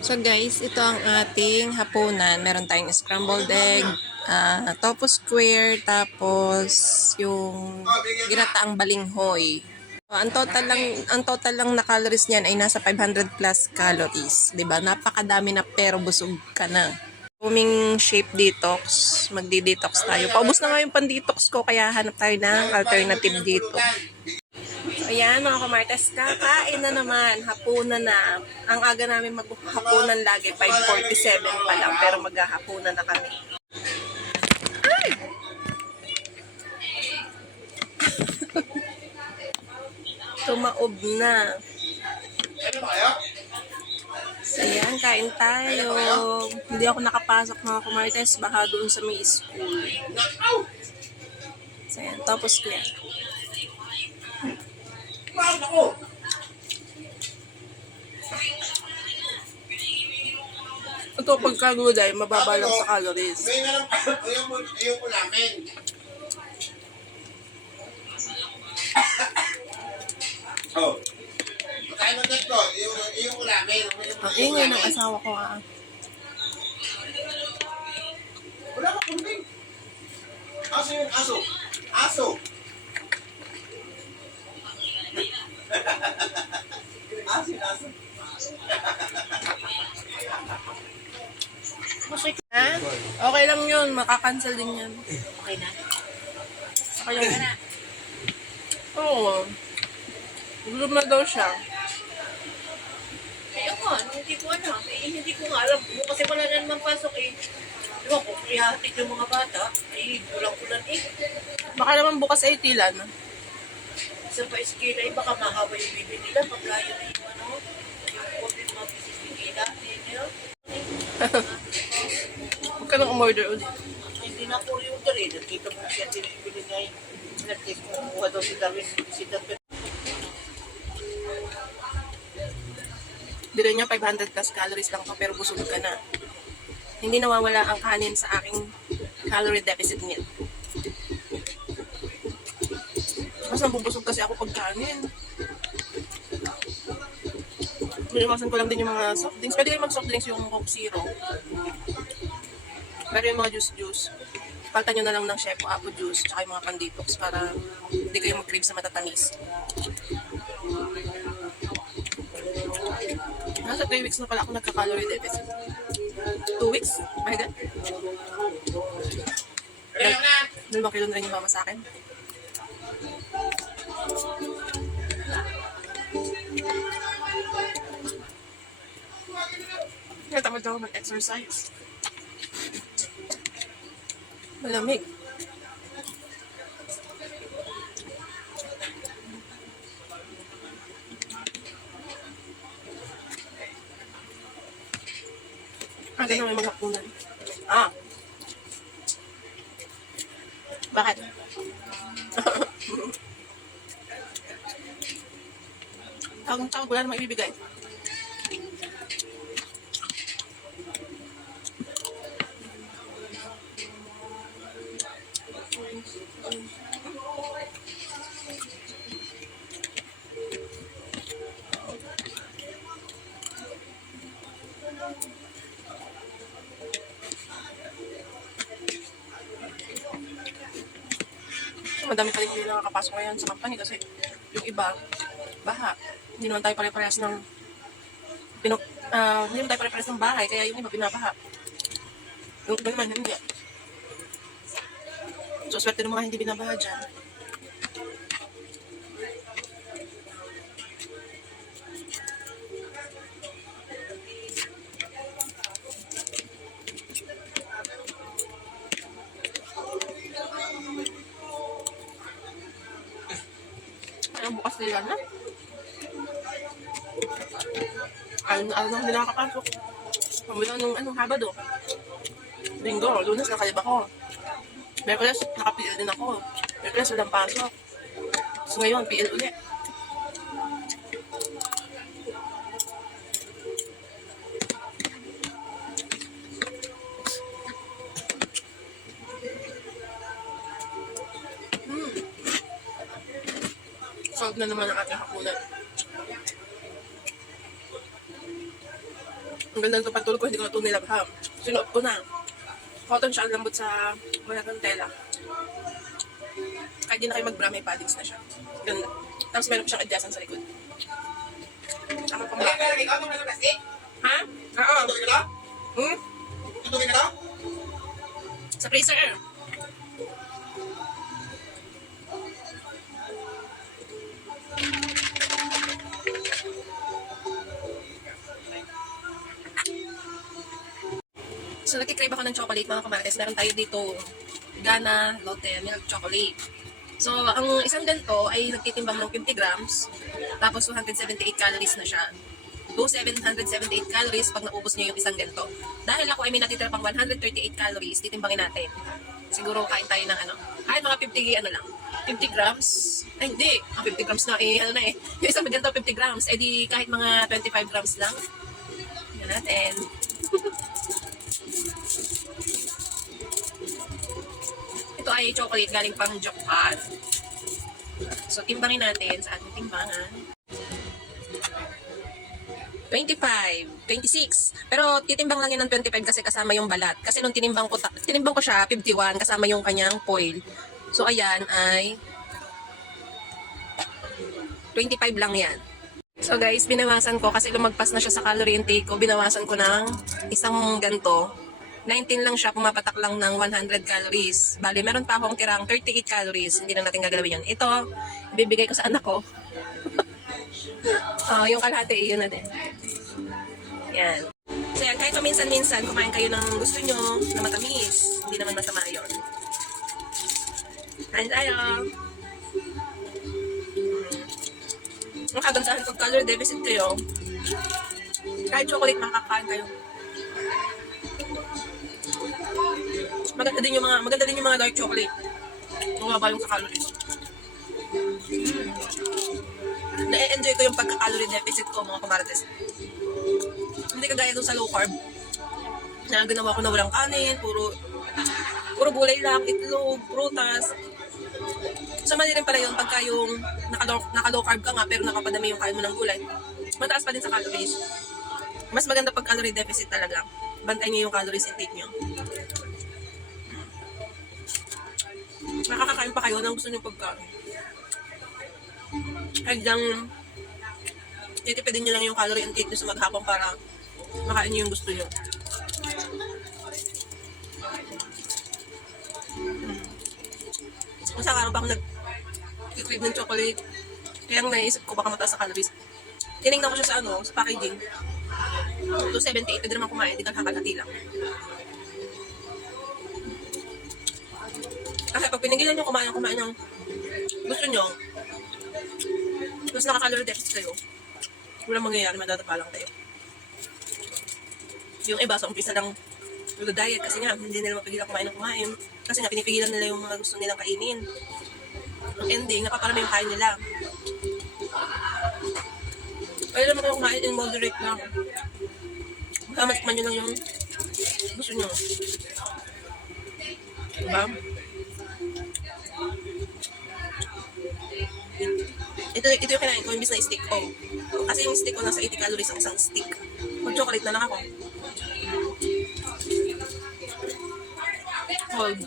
So guys, ito ang ating hapunan. Meron tayong scrambled egg, tofu square, tapos yung ginataang balinghoy. So, ang total lang na calories niyan ay nasa 500 plus calories, 'di ba? Napakadami na pero busog ka na. Booming shape detox, magdi-detox tayo. Paubos na nga yung pan-detox ko kaya hanap tayo ng alternative dito. Ayan mga kamartes, kakain na naman, hapunan na. Ang aga namin maghapunan lagi, 5:47 pa lang, pero maghahapunan na kami. Ay! Tumaob na. So ayan, kain tayo. Hindi ako nakapasok mga kamartes, baka doon sa may school. So ayan, tapos ko yan. Ito pagkagulay, mababa lang sa calories. Ayoko namin. Oh. Kaya mo dito, yung ulamin. Ang ingay ng asawa ko Wala ka kunting. Aso yung aso. Aso. Aso yung aso. Ha? Okay lang yun, makakancel din yan. Okay na? Okay lang na. Oo. Gutom na daw siya. Kaya nga, hindi ko alam. Hindi ko nga alam. Kasi wala na naman pasok eh. Diba ko, ihahatid yung mga bata. Kulang-kulang eh. Baka naman bukas ay tilan. Isa pa eskila eh, baka mahaba yung bibi nila. Pagka yun yung yung COVID mga business ni Kila. Huwag ka nang umorder ulit. Hindi na po yung dali. Nakita mo siya, tinibili niya yung nag-take mo. Kumuha daw si Darwin. Si Darwin. Biro niya 500 plus calories lang to pero busog ka na. Hindi nawawala ang kanin sa aking calorie deficit meal. Mas nabubusog kasi ako pag kanin. Iniwasan ko lang din yung mga soft drinks. Pwede kayo mag-soft drinks yung Coke Zero. Pero yung mga juice, palta nyo na lang ng chef o apple juice tsaka yung mga pan-detox para hindi kayo mag-crave sa matatamis. Nasa 3 weeks na pala ako nagka-calorie deficit. 2 weeks? My God. Dalawang kilo na rin yung mama sa akin. Kaya tamad ako mag-exercise. Malamig. Agad na may maghapunan. Bakit? Tawag wala namang ibibigay. Madami pa rin hindi nakakapasok ngayon sa company kasi yung iba, baha. Hindi naman tayo pare-parehas ng hindi naman tayo pare-parehas ng bahay kaya yung iba binabaha. Yung iba naman hindi. So, swerte ng mga hindi binabaha dyan. Ang bukas nila na. Ano hindi nakakapasok. Pamula nung Habado. Linggo, Lunes nakaliba ko. Merkules, naka-PL din ako. Merkules, walang pasok. So ngayon, PL ulit. Solve na naman ang ating hapunan. Ang ganda ng pantulog ko, hindi ko na ito nilabham. Sinuot ko na. Cotton siya, ang lambot sa wala ng tela. Kahit di na kayo mag-bra, may paddings na siya. Ganda. Tapos meron pa siyang adjacent sa likod. Tama pang Wala bra. ka lang ikaw itong nasa plastic? Ha? Oo. Tutugin ka na? Hmm? Tutugin ka na? Sa freezer. So, nagkikrave ako ng chocolate, mga kamates. Meron tayo dito, Gana Lotte Milk Chocolate. So, ang isang ganito ay nagtitimbang ng 50 grams, tapos 278 calories na siya. 778 calories pag naubos niyo yung isang ganito. Dahil ako ay may natitira pang 138 calories, titimbangin natin. Siguro kain tayo ng ano, kahit mga 50 grams. Ay, hindi. Ang 50 grams na yung isang ganito 50 grams, di kahit mga 25 grams lang. Yan natin. Ito ay chocolate galing pang Japan. So, timbangin natin sa ating timbangan. 25, 26. Pero titimbang lang yan ng 25 kasi kasama yung balat. Kasi nung tinimbang ko siya, 51, kasama yung kanyang foil. So, ayan ay 25 lang yan. So guys, binawasan ko kasi lumagpas na siya sa calorie intake ko. Binawasan ko ng isang ganto. 19 lang siya, pumapatak lang ng 100 calories. Bali, meron pa akong tirang 38 calories. Hindi na natin gagalawin yan. Ito, ibibigay ko sa anak ko. Yung kalahati, yun na din. Yan. So yan, kahit paminsan-minsan, kumain kayo ng gusto nyo na matamis. Hindi naman masama yun. Kain tayo. Nakagansahan pag calorie deficit kayo. Kahit chocolate, makakain kayo. Maganda din yung mga dark chocolate. Mababa yung sa calories. Na-enjoy ko yung pagka-calorie deficit ko, mga kamarates. Hindi kagaya doon sa low carb. Na ginawa ko na walang kanin, puro gulay lang, itlog, prutas. So, mali rin pala yun pagka yung naka-low carb ka nga pero nakapadami yung kain mo ng gulay. Mataas pa din sa calories. Mas maganda pag calorie deficit talaga. Bantayan niyo yung calories intake niyo. Nakakakain pa kayo ng gusto niyo pagkain. Kahit lang titipidin niyo lang yung calorie intake niyo sa maghapon para makain niyo yung gusto niyo. Isang araw pa ako nag-crave ng chocolate. Kaya naisip ko baka mataas sa calories. Tinignan ko siya sa packaging. 278, pwede naman kumain, di ka kakalati lang. Kasi pag pinigilan nyo kumain ng gusto nyo, tapos naka-calorie deficit kayo, walang mangyayari, madadapa lang kayo. Yung iba, sa umpisa lang diet kasi nga, hindi nila mapigilan kumain. Kasi nga, pinipigilan nila yung mga gusto nilang kainin. Ang ending, napaparami yung kain nila. Pwede naman kayo kumain in moderate lang. Matikman nyo lang yung gusto nyo. Diba? Ito yung kinain ko, imbis na stick ko. Kasi yung stick ko nasa 80 calories ang isang stick. Pag chocolate na lang ako. Cold.